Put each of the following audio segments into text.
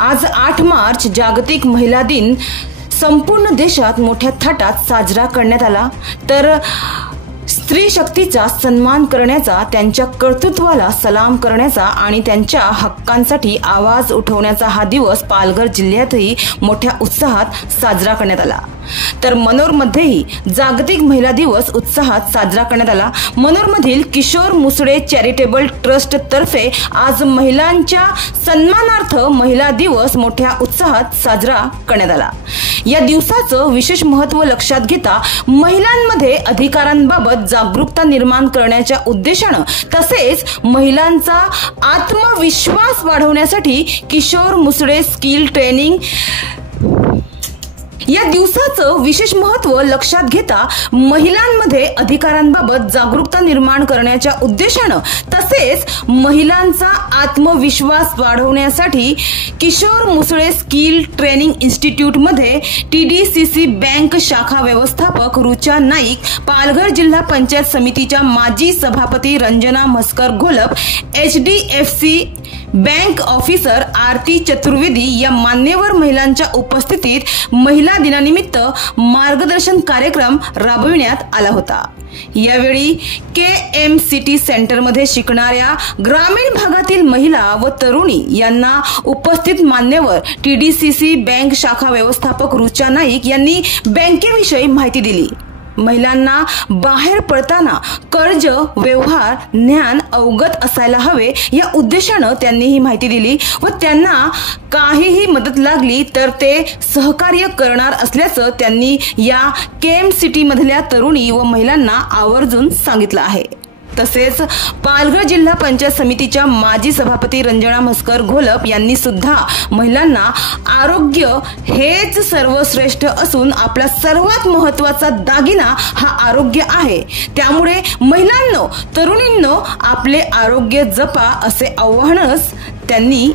आज 8 मार्च जागतिक महिला दिन संपूर्ण देशात मोठ्या थाटात साजरा करण्यात आला। तर स्त्री शक्तीचा सन्मान करण्याचा, त्यांच्या कर्तृत्वाला सलाम करण्याचा आणि त्यांच्या हक्कांसाठी आवाज उठवण्याचा हा दिवस पालघर जिल्ह्यातही मोठ्या उत्साहात साजरा करण्यात आला। तर मनोरमध्येही जागतिक महिला दिवस उत्साहात साजरा करण्यात आला। मनोरमधील किशोर मुसळे चॅरिटेबल ट्रस्ट तर्फे आज महिलांच्या सन्मानार्थ महिला दिवस मोठ्या उत्साहात साजरा करण्यात आला। या दिवसाचं विशेष महत्त्व लक्षात घेता महिलांमध्ये अधिकारांबाबत जागरूकता निर्माण करण्याच्या उद्देशानं तसेच महिलांचा आत्मविश्वास वाढवण्यासाठी किशोर मुसळे स्किल ट्रेनिंग या दिवसाचं विशेष महत्त्व लक्षात घेता महिलांमध्ये अधिकारांबाबत जागरूकता निर्माण करण्याच्या उद्देशानं तसेच महिलांचा आत्मविश्वास वाढवण्यासाठी किशोर मुसळे स्किल ट्रेनिंग इन्स्टिट्यूटमध्ये TDCC बँक शाखा व्यवस्थापक रुचा नाईक, पालघर जिल्हा पंचायत समितीच्या माजी सभापती Ranjana Mhaskar Gholap, HDFC bank officer Aarti Chaturvedi या मान्यवर महिलांच्या उपस्थितीत महिला दिनानिमित्त मार्गदर्शन कार्यक्रम राबविण्यात आला होता। यावेळी KMCT सेंटरमध्ये शिकणाऱ्या ग्रामीण भागातील महिला व तरुणी यांना उपस्थित मान्यवर TDCC बँक शाखा व्यवस्थापक रुचा नाईक यांनी बँकेविषयी माहिती दिली। महिलांना बाहेर पडताना कर्ज व्यवहार ज्ञान अवगत असायला हवे या उद्देशानं त्यांनी ही माहिती दिली व त्यांना काहीही मदत लागली तर ते सहकार्य करणार असल्याचं त्यांनी या KMCT मधल्या तरुणी व महिलांना आवर्जून सांगितलं आहे। तसेच पालघर जिल्हा पंचायत समितीच्या माजी सभापती रंजना म्हस्कर घोलप यांनी सुद्धा महिलांना आरोग्य हेच सर्वश्रेष्ठ असून आपला सर्वात महत्त्वाचा दागिना हा आरोग्य आहे, त्यामुळे महिलांनो तरुणींनो आपले आरोग्य जपा असे आवाहनच त्यांनी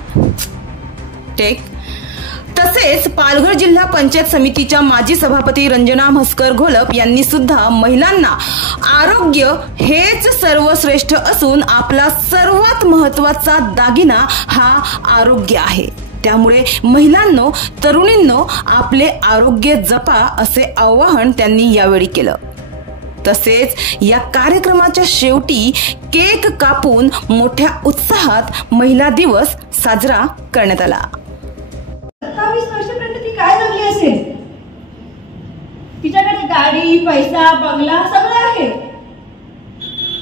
तसेच पालघर जिल्हा पंचायत समितीच्या माजी सभापती रंजना म्हस्कर घोलप यांनी सुद्धा महिलांना आरोग्य हेच सर्वश्रेष्ठ असून आपला सर्वात महत्त्वाचा दागिना हा आरोग्य आहे, त्यामुळे महिलांनो तरुणींनो आपले आरोग्य जपा असे आवाहन त्यांनी यावेळी केलं। तसेच या कार्यक्रमाच्या शेवटी केक कापून मोठ्या उत्साहात महिला दिवस साजरा करण्यात आला। 27 वर्षापर्यंत ती काय जगली असेल? तिच्याकडे गाडी पैसा बंगला सगळं आहे।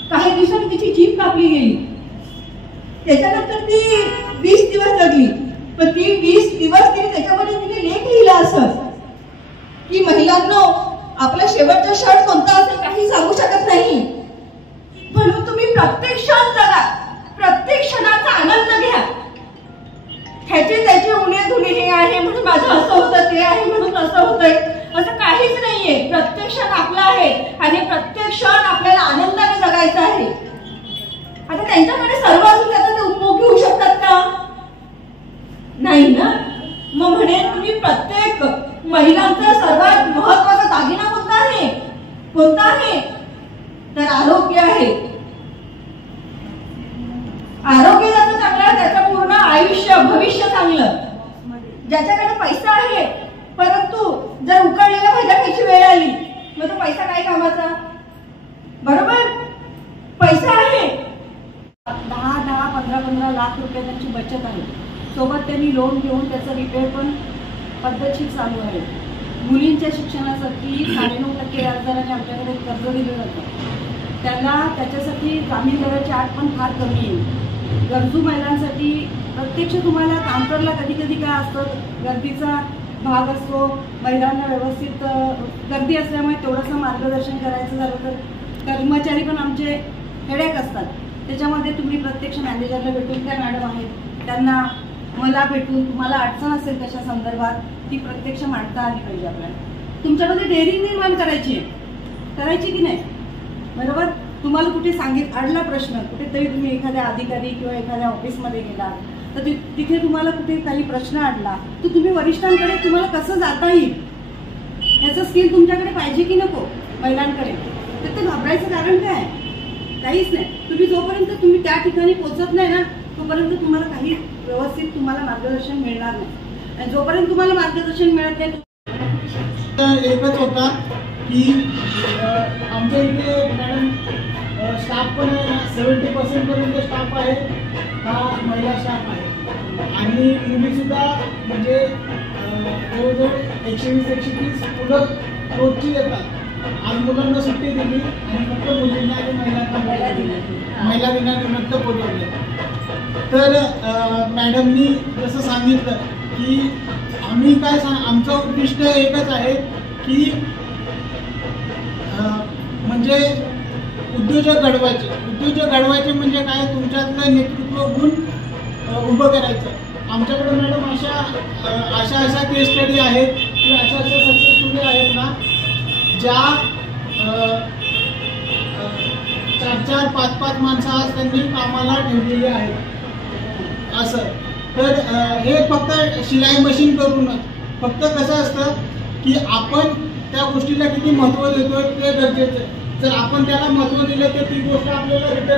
काही दिवसांनी तिची जीभ कापली गेली। त्याच्यानंतर ती 20 दिवस जगली, पण ती 20 दिवस त्याच्यामध्ये तिने लेख लिहिला असं की महिलांनो आपला शेवटचा क्षण कोणता असेल काही सांगू शकत नाही, म्हणून तुम्ही प्रत्येक क्षण जगा, प्रत्येक क्षणाचा आनंद घ्या। ह्याचे त्याचे उणे धुणे हे आहे म्हणून माझं असं होतं ते आहे म्हणून असं होतंय असं काहीच नाहीये। प्रत्येक क्षण आपला आहे आणि प्रत्येक क्षण आपल्याला आनंदाने जगायचा आहे। आता त्यांच्याकडे सर्व असून त्याचा ते उपभोग घेऊ शकतात का? नाही ना। मग म्हणे तुम्ही प्रत्येक महिलांचा सर्वात महत्त्वाचा दागिना कोणता आहे? कोणता आहे? तर आरोग्य आहे। आरोग्य ज्याचं चांगलं त्याचं पूर्ण आयुष्य भविष्य चांगलं। ज्याच्याकडे पैसा आहे परंतु जर उकडलेल्या भाज्या खायची वेळ आली मग तो पैसा काय कामाचा? बरोबर? पैसा आहे 10 15 लाख रुपये त्यांची बचत आहे। सोबत त्यांनी लोन घेऊन त्याचं रिपेअर पण पद्धतशीर चालू आहे। मुलींच्या शिक्षणासाठी 9.5% व्याजदराने आमच्याकडे कर्ज दिलं जातं। त्यांना त्याच्यासाठी ग्रामीण दराची अट पण फार कमी आहे। गरजू महिलांसाठी प्रत्यक्ष तुम्हाला काउंटरला कधी कधी काय असतं गर्दीचा भाग असतो, महिलांना व्यवस्थित गर्दी असल्यामुळे थोडंसं मार्गदर्शन करायचं झालं तर कर्मचारी पण आमचे हेडेक असतात। त्याच्यामध्ये तुम्ही प्रत्यक्ष मॅनेजरला भेटून त्या मॅडम आहेत त्यांना मला भेटून तुम्हाला अडचण असेल कशा संदर्भात ती प्रत्यक्ष मांडता आली पाहिजे। आपल्याला तुमच्यामध्ये डेअरिंग निर्माण करायची की नाही? बरोबर? तुम्हाला कुठे अडला प्रश्न कुठेतरी तुम्ही एखाद्या अधिकारी किंवा एखाद्या ऑफिसमध्ये गेला तर तिथे तुम्हाला कुठे काही प्रश्न अडला तर तुम्ही वरिष्ठांकडे तुम्हाला कसं जाता येईल याचं स्किल तुमच्याकडे पाहिजे की नको महिलांकडे? तर ते घाबरायचं कारण काय? काहीच नाही। तुम्ही जोपर्यंत तुम्ही त्या ठिकाणी पोहोचत नाही ना तोपर्यंत तुम्हाला काही व्यवस्थित तुम्हाला मार्गदर्शन मिळणार नाही. आणि जोपर्यंत तुम्हाला मार्गदर्शन मिळत नाही एकच होता की आमच्या इथे मॅडम स्टाफ पण 70% पर्यंत स्टाफ आहे, हा महिला स्टाफ आहे. आणि मुलीसुद्धा म्हणजे जवळजवळ 120-130 मुलं रोजची येतात. आज मुलांना सुट्टी दिली आणि फक्त मुलींना आणि महिला दिनानिमित्त बोलवले. तर मॅडमनी जसं सांगितलं की आम्ही काय आमचं उद्दिष्ट एकच आहे की म्हणजे उद्योजक घडवायचे म्हणजे काय, तुमच्यातलं नेतृत्व गुण उभं करायचं. आमच्याकडे मॅडम अशा केस स्टडी आहेत की अशा सक्सेस स्टोरी आहेत ना, ज्या 4-4, 5-5 माणसं आज त्यांनी कामाला ठेवलेली आहेत असं. तर हे फक्त शिलाई मशीन करूनच, फक्त कसं असतं की आपण त्या गोष्टीला किती महत्त्व देतोय ते गरजेचं आहे. जर आपण त्याला महत्त्व दिलं तर ती गोष्ट आपल्याला रिटर्न